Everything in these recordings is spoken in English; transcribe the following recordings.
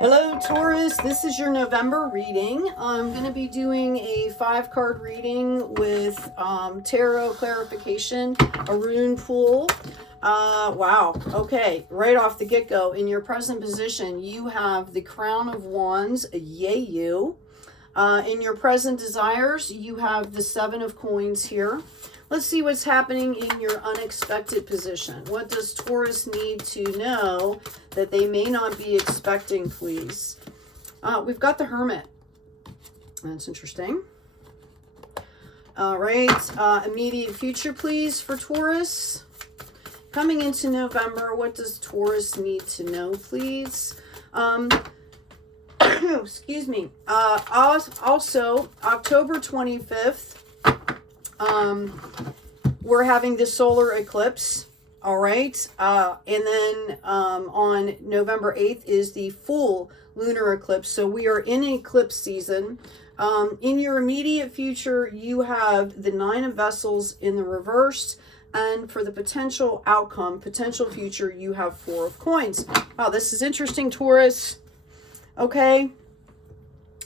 Hello Taurus, this is your November reading. I'm going to be doing a 5-card reading with tarot clarification, a rune pool. Wow, okay, right off the get-go, in your present position, you have the Crown of Wands, yay you. In your present desires, you have the 7 of Coins here. Let's see what's happening in your unexpected position. What does Taurus need to know that they may not be expecting, please? We've got the Hermit. That's interesting. All right. Immediate future, please, for Taurus. Coming into November, what does Taurus need to know, please? Excuse me. Also, October 25th, we're having the solar eclipse. All right. And then on November 8th is the full lunar eclipse. So we are in eclipse season. In your immediate future, you have the 9 of Vessels in the reverse. And for the potential outcome, potential future, you have 4 of Coins. Wow, this is interesting, Taurus. Okay.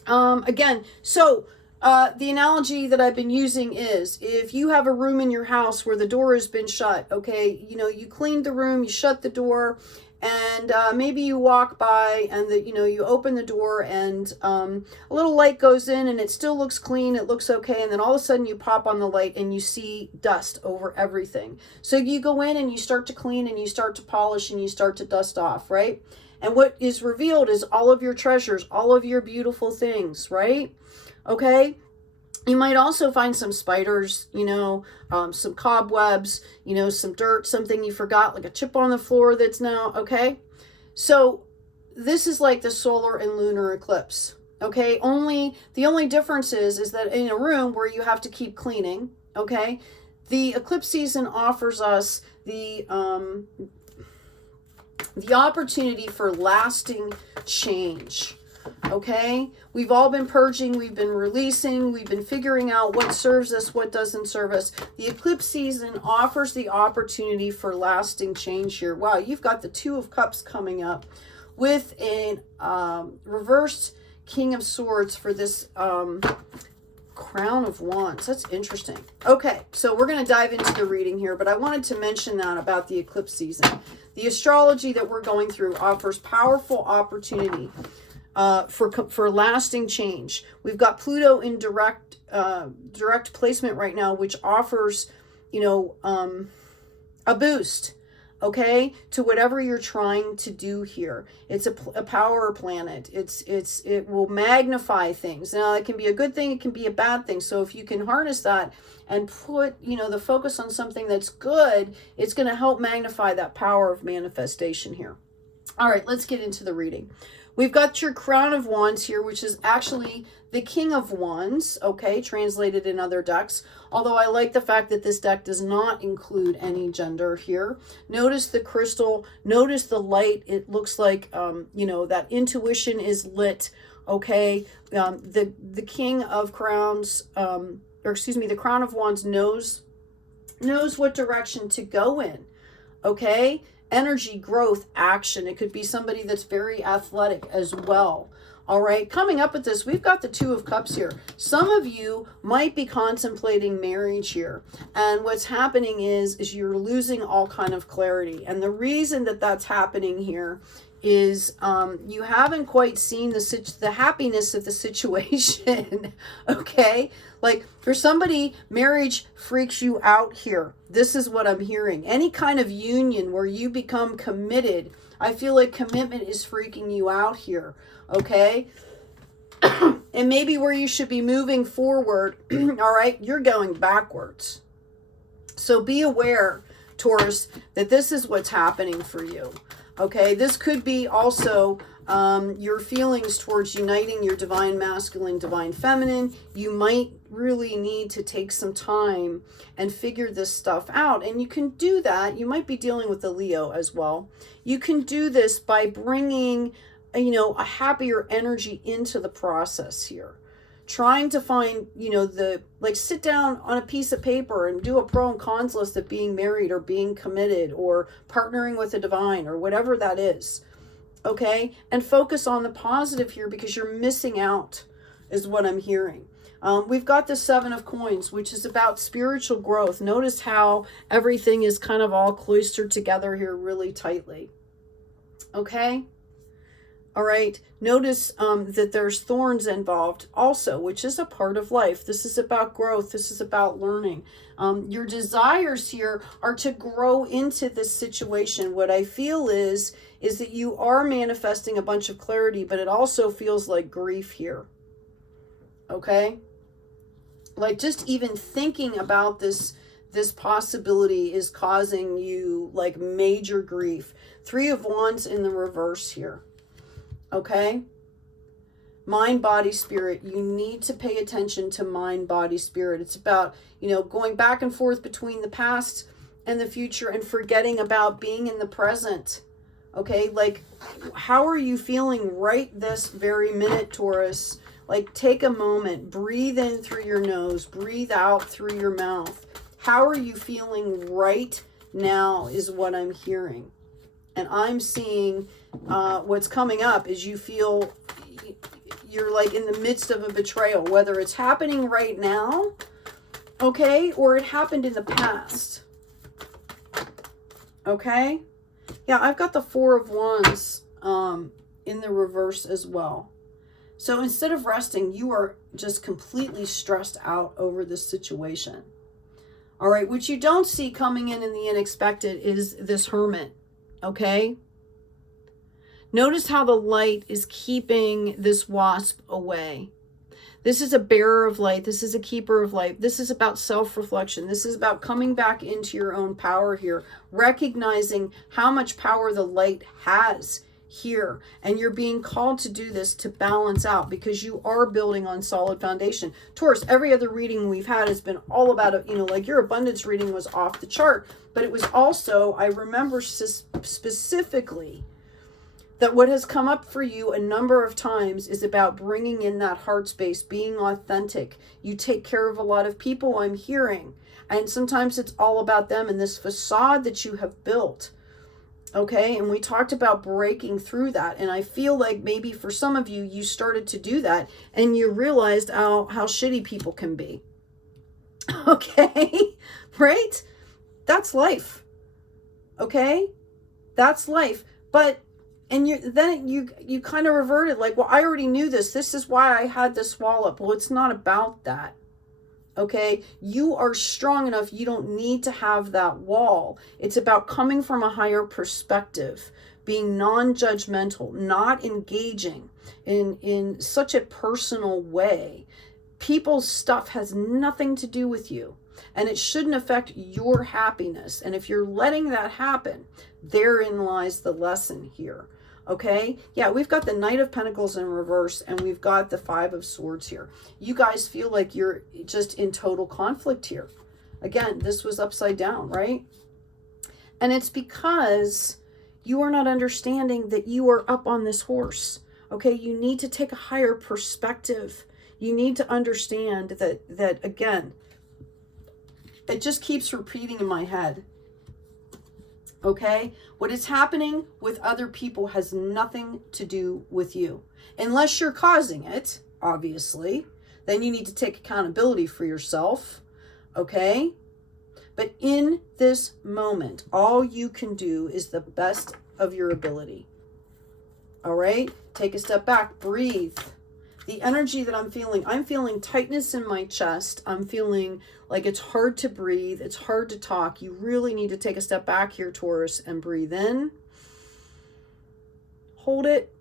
Again, so the analogy that I've been using is if you have a room in your house where the door has been shut, okay, you know, you cleaned the room, you shut the door, and maybe you walk by and you open the door and a little light goes in and it still looks clean, it looks okay, and then all of a sudden you pop on the light and you see dust over everything. So you go in and you start to clean and you start to polish and you start to dust off, right? And what is revealed is all of your treasures, all of your beautiful things, right? Okay. You might also find some spiders, some cobwebs, some dirt, something you forgot, like a chip on the floor that's now, okay? So this is like the solar and lunar eclipse, okay? The only difference is that in a room where you have to keep cleaning, okay? The eclipse season offers us the opportunity for lasting change. Okay, we've all been purging, we've been releasing, we've been figuring out what serves us, what doesn't serve us. The eclipse season offers the opportunity for lasting change here. Wow, you've got the 2 of Cups coming up with a reversed King of Swords for this Crown of Wands. That's interesting. Okay, so we're going to dive into the reading here, but I wanted to mention that about the eclipse season. The astrology that we're going through offers powerful opportunity for lasting change. We've got Pluto in direct placement right now, which offers, a boost, okay, to whatever you're trying to do here. It's a power planet. It will magnify things. Now, it can be a good thing, it can be a bad thing. So if you can harness that and put, the focus on something that's good, it's going to help magnify that power of manifestation here. All right, let's get into the reading. We've got your Crown of Wands here, which is actually the King of Wands, okay, translated in other decks. Although I like the fact that this deck does not include any gender here. Notice the crystal, notice the light. It looks like, that intuition is lit, okay. The King of Crowns, the Crown of Wands knows what direction to go in, okay. Energy, growth, action. It could be somebody that's very athletic as well. All right, coming up with this, we've got the 2 of Cups here. Some of you might be contemplating marriage here. And what's happening is you're losing all kind of clarity. And the reason that that's happening here is you haven't quite seen the happiness of the situation, okay? Like for somebody, marriage freaks you out here. This is what I'm hearing. Any kind of union where you become committed, I feel like commitment is freaking you out here, okay? And maybe where you should be moving forward, all right, you're going backwards. So be aware, Taurus, that this is what's happening for you. Okay, this could be also your feelings towards uniting your divine masculine, divine feminine. You might really need to take some time and figure this stuff out. And you can do that. You might be dealing with a Leo as well. You can do this by bringing, a happier energy into the process here. Trying to find, sit down on a piece of paper and do a pro and cons list of being married or being committed or partnering with the divine or whatever that is. Okay? And focus on the positive here, because you're missing out, is what I'm hearing. We've got the 7 of Coins, which is about spiritual growth. Notice how everything is kind of all cloistered together here really tightly. Okay? All right. Notice that there's thorns involved also, which is a part of life. This is about growth. This is about learning. Your desires here are to grow into this situation. What I feel is that you are manifesting a bunch of clarity, but it also feels like grief here. Okay? Like just even thinking about this possibility is causing you like major grief. 3 of Wands in the reverse here. Okay? Mind, body, spirit. You need to pay attention to mind, body, spirit. It's about, going back and forth between the past and the future and forgetting about being in the present. Okay? Like, how are you feeling right this very minute, Taurus? Like, take a moment, breathe in through your nose, breathe out through your mouth. How are you feeling right now is what I'm hearing. And I'm seeing what's coming up is you feel you're like in the midst of a betrayal, whether it's happening right now, okay, or it happened in the past. Okay? Yeah, I've got the 4 of Wands in the reverse as well. So instead of resting, you are just completely stressed out over this situation. All right, what you don't see coming in the unexpected is this Hermit, okay? Notice how the light is keeping this wasp away. This is a bearer of light. This is a keeper of light. This is about self-reflection. This is about coming back into your own power here, recognizing how much power the light has here, and you're being called to do this to balance out, because you are building on solid foundation. Taurus, every other reading we've had has been all about it, like your abundance reading was off the chart, but it was also, I remember specifically that what has come up for you a number of times is about bringing in that heart space, being authentic. You take care of a lot of people, I'm hearing, and sometimes it's all about them and this facade that you have built. Okay, and we talked about breaking through that, and I feel like maybe for some of you, you started to do that, and you realized how shitty people can be. Okay, right? That's life. Okay, that's life. But then you kind of reverted, like, well, I already knew this. This is why I had this wall up. Well, it's not about that. Okay, you are strong enough. You don't need to have that wall. It's about coming from a higher perspective, being non-judgmental, not engaging in such a personal way. People's stuff has nothing to do with you, and it shouldn't affect your happiness. And if you're letting that happen, therein lies the lesson here. Okay, yeah, we've got the Knight of Pentacles in reverse, and we've got the 5 of Swords here. You guys feel like you're just in total conflict here. Again, this was upside down, right? And it's because you are not understanding that you are up on this horse. Okay, you need to take a higher perspective. You need to understand that again, it just keeps repeating in my head. Okay, what is happening with other people has nothing to do with you. Unless you're causing it, obviously, then you need to take accountability for yourself. Okay, but in this moment, all you can do is the best of your ability. All right, take a step back, breathe. The energy that I'm feeling tightness in my chest. I'm feeling like it's hard to breathe. It's hard to talk. You really need to take a step back here, Taurus, and breathe in. Hold it.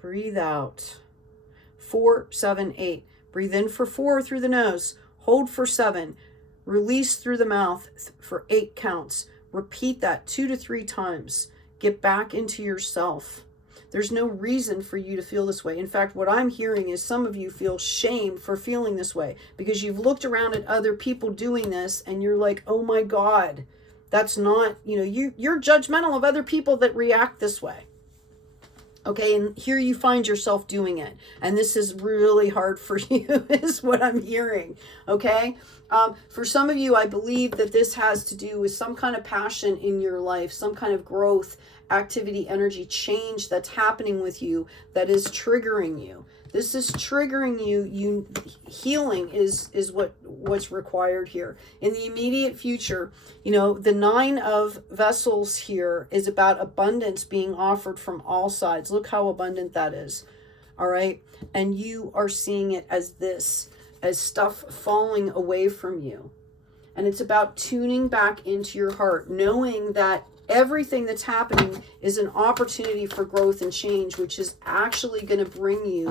Breathe out. 4, 7, 8. Breathe in for 4 through the nose. Hold for 7. Release through the mouth for 8 counts. Repeat that 2 to 3 times. Get back into yourself. There's no reason for you to feel this way. In fact, what I'm hearing is some of you feel shame for feeling this way because you've looked around at other people doing this and you're like, oh my God, that's not, you're judgmental of other people that react this way. Okay, and here you find yourself doing it. And this is really hard for you, is what I'm hearing. Okay, for some of you, I believe that this has to do with some kind of passion in your life, some kind of growth, activity, energy, change that's happening with you that is triggering you. This is triggering you. Healing is what's required here. In the immediate future, you know, the 9 of vessels here is about abundance being offered from all sides. Look how abundant that is. All right. And you are seeing it as this, as stuff falling away from you. And it's about tuning back into your heart, knowing that everything that's happening is an opportunity for growth and change, which is actually going to bring you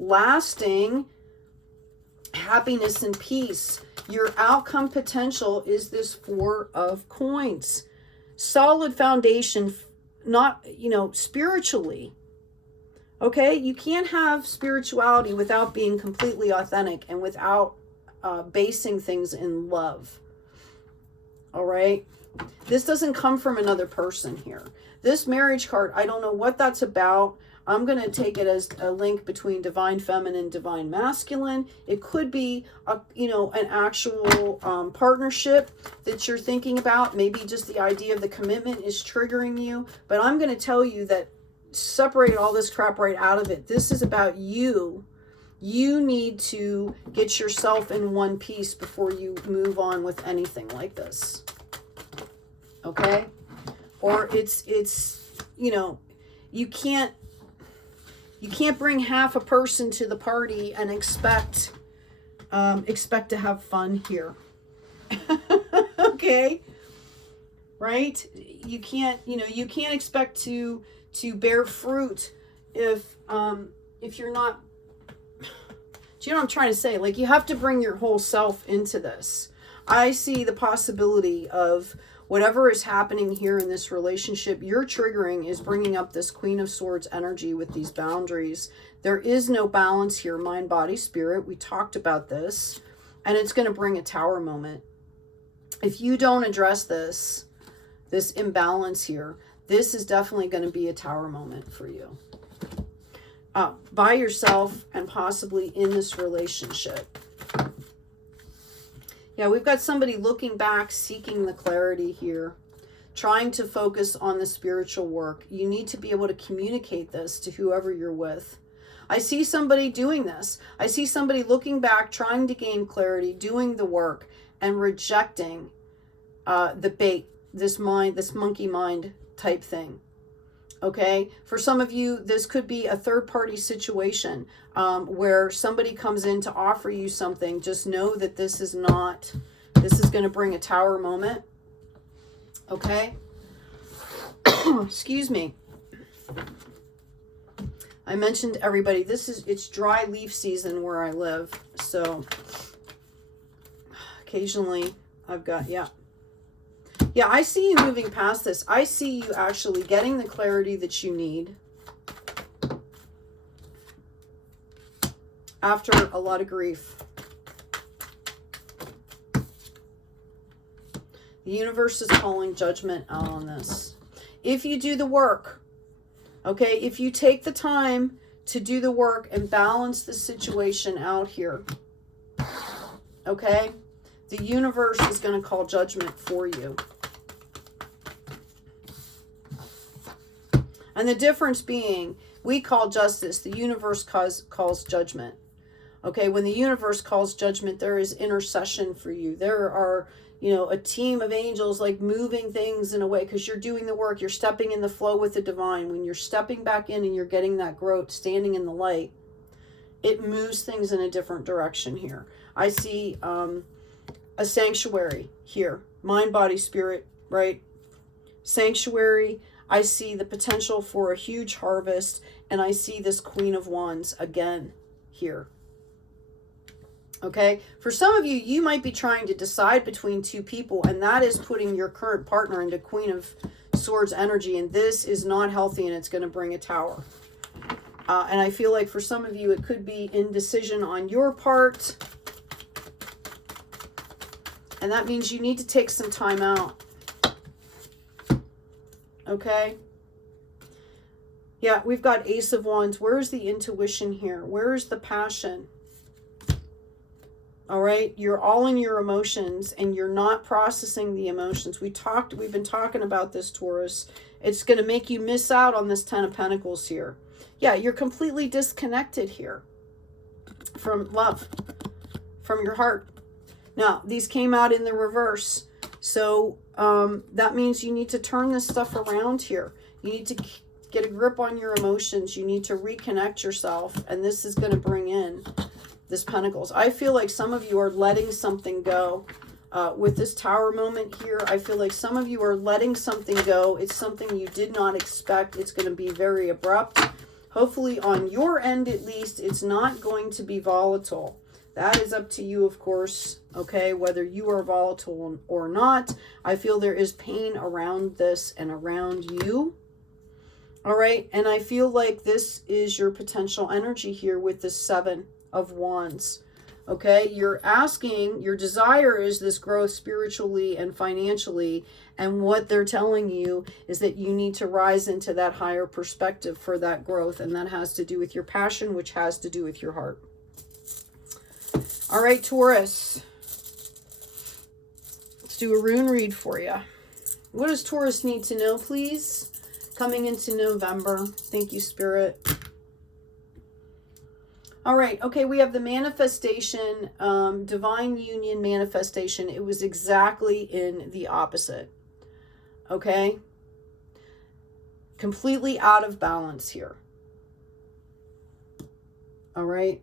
lasting happiness and peace. Your outcome potential is this 4 of coins. Solid foundation, not, you know, spiritually. Okay, you can't have spirituality without being completely authentic and without basing things in love. All right. This doesn't come from another person here. This marriage card, I don't know what that's about. I'm going to take it as a link between divine feminine, divine masculine. It could be, you know, an actual partnership that you're thinking about. Maybe just the idea of the commitment is triggering you. But I'm going to tell you that separate all this crap right out of it. This is about you. You need to get yourself in one piece before you move on with anything like this. Okay? Or it's you know, you can't bring half a person to the party and expect to have fun here. Okay? Right? You can't, you know, you can't expect to bear fruit if you're not, do you know what I'm trying to say? Like, you have to bring your whole self into this. I see the possibility of whatever is happening here in this relationship, your triggering is bringing up this Queen of Swords energy with these boundaries. There is no balance here, mind, body, spirit. We talked about this, and it's going to bring a tower moment. If you don't address this imbalance here, this is definitely going to be a tower moment for you. By yourself and possibly in this relationship. Yeah, we've got somebody looking back, seeking the clarity here, trying to focus on the spiritual work. You need to be able to communicate this to whoever you're with. I see somebody doing this. I see somebody looking back, trying to gain clarity, doing the work, and rejecting the bait, this monkey mind type thing. Okay, for some of you, this could be a third-party situation where somebody comes in to offer you something. Just know that this is going to bring a tower moment. Okay, excuse me. I mentioned to everybody, it's dry leaf season where I live, so occasionally I've got, yeah, I see you moving past this. I see you actually getting the clarity that you need after a lot of grief. The universe is calling judgment out on this. If you do the work, okay, if you take the time to do the work and balance the situation out here, okay, the universe is going to call judgment for you. And the difference being, we call justice, the universe calls judgment. Okay, when the universe calls judgment, there is intercession for you. There are, you know, a team of angels like moving things in a way, because you're doing the work, you're stepping in the flow with the divine. When you're stepping back in and you're getting that growth, standing in the light, it moves things in a different direction here. I see a sanctuary here, mind, body, spirit, right? Sanctuary. I see the potential for a huge harvest, and I see this Queen of Wands again here. Okay, for some of you, you might be trying to decide between two people, and that is putting your current partner into Queen of Swords energy, and this is not healthy, and it's going to bring a tower. And I feel like for some of you, it could be indecision on your part, and that means you need to take some time out. Okay? Yeah, we've got Ace of Wands. Where's the intuition here? Where's the passion? All right, you're all in your emotions and you're not processing the emotions. We've been talking about this, Taurus. It's going to make you miss out on this 10 of Pentacles here. Yeah, you're completely disconnected here from love, from your heart. Now, these came out in the reverse. So that means you need to turn this stuff around here. You need to get a grip on your emotions. You need to reconnect yourself. And this is going to bring in this Pentacles. I feel like some of you are letting something go. With this Tower moment here, I feel like some of you are letting something go. It's something you did not expect. It's going to be very abrupt. Hopefully on your end, at least, it's not going to be volatile. That is up to you, of course, okay, whether you are volatile or not. I feel there is pain around this and around you. All right, and I feel like this is your potential energy here with the 7 of Wands. Okay, you're asking, your desire is this growth spiritually and financially, and what they're telling you is that you need to rise into that higher perspective for that growth, and that has to do with your passion, which has to do with your heart. All right, Taurus. Let's do a rune read for you. What does Taurus need to know, please? Coming into November. Thank you, Spirit. All right, okay, we have the manifestation, divine union manifestation. It was exactly in the opposite, okay? Completely out of balance here. All right?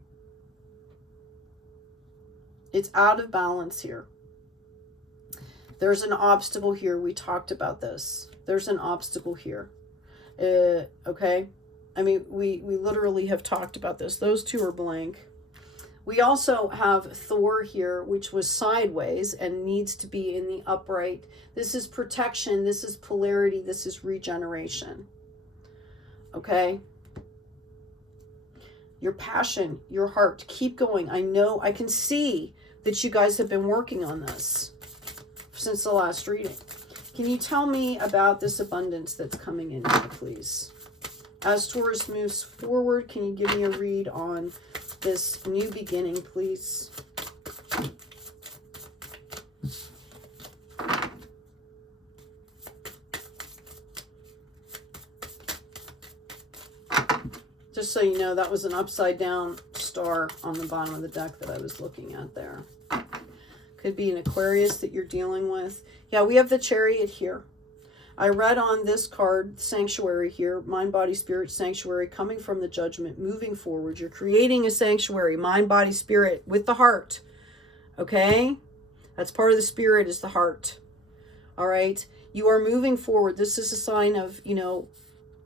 It's out of balance here. There's an obstacle here. We talked about this. There's an obstacle here. Okay? I mean, we literally have talked about this. Those two are blank. We also have Thor here, which was sideways and needs to be in the upright. This is protection. This is polarity. This is regeneration. Okay? Your passion, your heart, keep going. I know, I can see that you guys have been working on this since the last reading. Can you tell me about this abundance that's coming in here, please? As Taurus moves forward, can you give me a read on this new beginning, please? Just so you know, that was an upside down star on the bottom of the deck that I was looking at there. Could be an Aquarius that you're dealing with. Yeah, we have the Chariot here. I read on this card, sanctuary here, mind, body, spirit, sanctuary, coming from the judgment, moving forward. You're creating a sanctuary, mind, body, spirit, with the heart. Okay? That's part of the spirit, is the heart. All right? You are moving forward. This is a sign of, you know,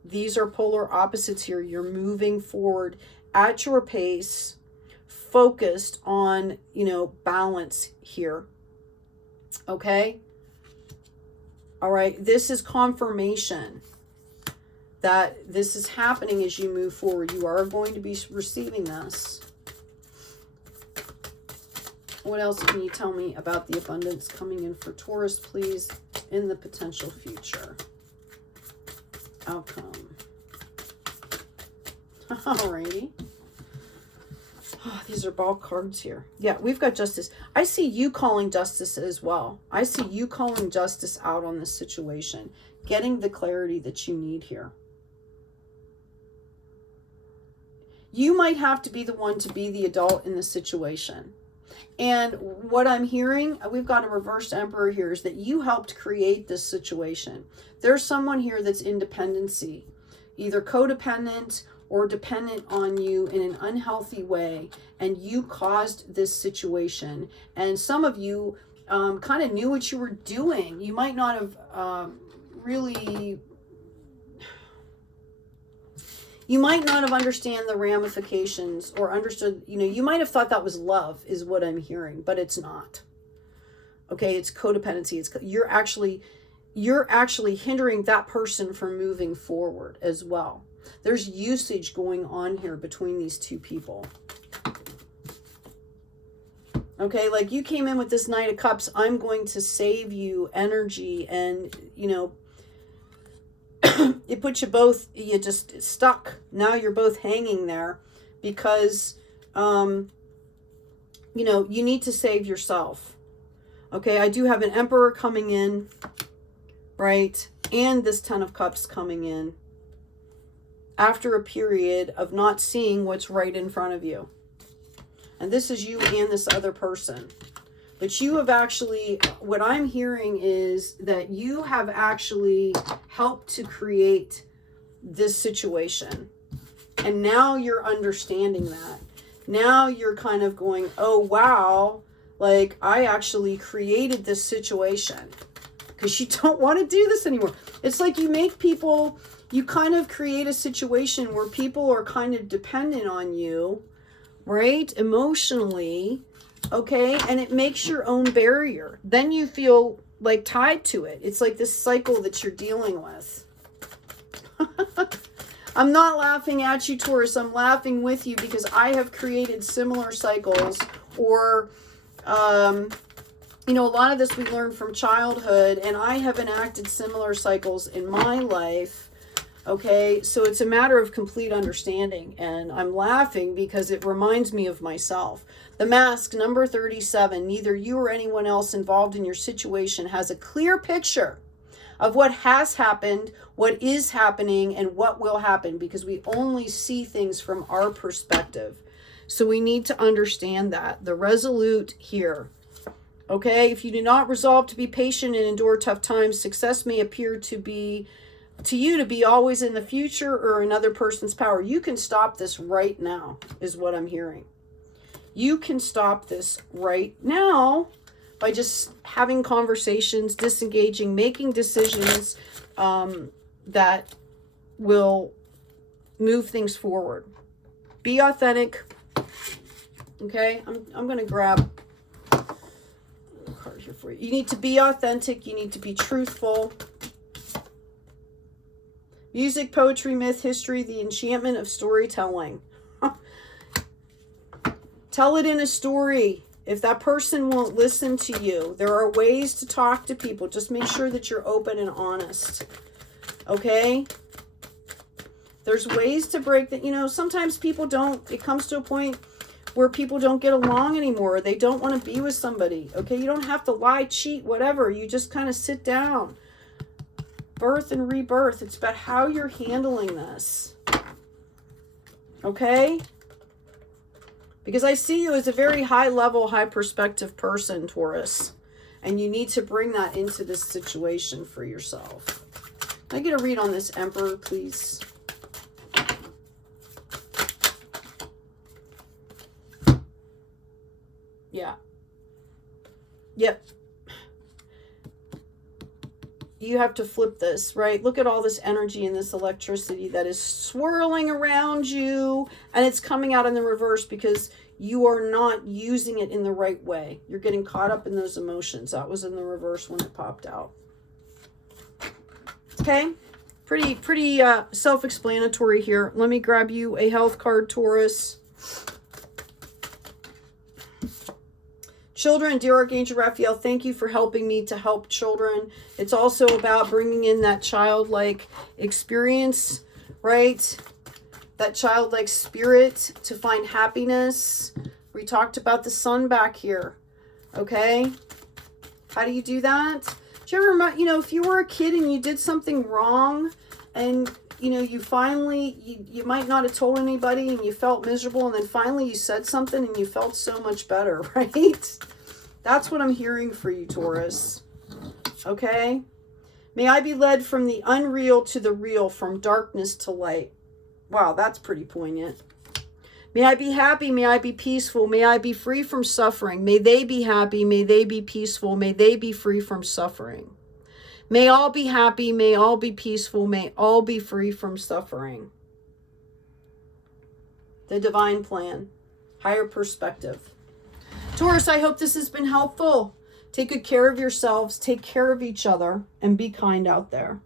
these are polar opposites here. You're moving forward at your pace, focused on, you know, balance here. Okay? All right, this is confirmation that this is happening as you move forward. You are going to be receiving this. What else can you tell me about the abundance coming in for Taurus, please, in the potential future? Outcome. Alrighty. Oh, these are ball cards here. Yeah, we've got justice. I see you calling justice as well. I see you calling justice out on this situation, getting the clarity that you need here. You might have to be the one to be the adult in the situation. And what I'm hearing, we've got a reversed emperor here, is that you helped create this situation. There's someone here that's independency, either codependent or dependent on you in an unhealthy way, and you caused this situation. And some of you kind of knew what you were doing. You might not have you might not have understand the ramifications or understood, you know, you might have thought that was love, is what I'm hearing, but it's not. Okay, it's codependency. You're actually hindering that person from moving forward as well. There's usage going on here between these two people. Okay, like you came in with this Knight of Cups, I'm going to save you energy and, you know, it puts you both, you just stuck. Now you're both hanging there because, you know, you need to save yourself. Okay, I do have an Emperor coming in, right? And this Ten of Cups coming in after a period of not seeing what's right in front of you. And this is you and this other person. But you have actually, what I'm hearing is that you have actually helped to create this situation. And now you're understanding that. Now you're kind of going, oh, wow, like I actually created this situation. Because you don't want to do this anymore. It's like you make people, you kind of create a situation where people are kind of dependent on you, right? Emotionally. Okay, and it makes your own barrier. Then you feel like tied to it. It's like this cycle that you're dealing with. I'm not laughing at you, Taurus. I'm laughing with you because I have created similar cycles. Or, you know, a lot of this we learned from childhood, and I have enacted similar cycles in my life. Okay, so it's a matter of complete understanding, and I'm laughing because it reminds me of myself. The Mask, number 37, neither you or anyone else involved in your situation has a clear picture of what has happened, what is happening, and what will happen, because we only see things from our perspective. So we need to understand that. The Resolute here. Okay, if you do not resolve to be patient and endure tough times, success may appear to you to be always in the future or another person's power. You can stop this right now, is what I'm hearing. You can stop this right now by just having conversations, disengaging, making decisions that will move things forward. Be authentic. Okay, I'm going to grab a card here for you. You need to be authentic. You need to be truthful. Music, poetry, myth, history, the enchantment of storytelling. Tell it in a story. If that person won't listen to you, there are ways to talk to people. Just make sure that you're open and honest. Okay? There's ways to break that. You know, sometimes people don't, it comes to a point where people don't get along anymore. They don't want to be with somebody. Okay? You don't have to lie, cheat, whatever. You just kind of sit down. Birth and rebirth. It's about how you're handling this. Okay? Because I see you as a very high level, high perspective person, Taurus. And you need to bring that into this situation for yourself. Can I get a read on this Emperor, please? Yeah. Yep. You have to flip this, right? Look at all this energy and this electricity that is swirling around you, and it's coming out in the reverse because you are not using it in the right way. You're getting caught up in those emotions. That was in the reverse when it popped out. Okay, pretty self-explanatory here. Let me grab you a health card, Taurus. Children, dear Archangel Raphael, thank you for helping me to help children. It's also about bringing in that childlike experience, right? That childlike spirit to find happiness. We talked about the sun back here, okay? How do you do that? Do you ever, you know, if you were a kid and you did something wrong and, you know, you finally, you might not have told anybody and you felt miserable, and then finally you said something and you felt so much better, right? That's what I'm hearing for you, Taurus. Okay? May I be led from the unreal to the real, from darkness to light. Wow, that's pretty poignant. May I be happy, may I be peaceful, may I be free from suffering. May they be happy, may they be peaceful, may they be free from suffering. May all be happy, may all be peaceful, may all be free from suffering. The divine plan, higher perspective. Taurus, I hope this has been helpful. Take good care of yourselves, take care of each other, and be kind out there.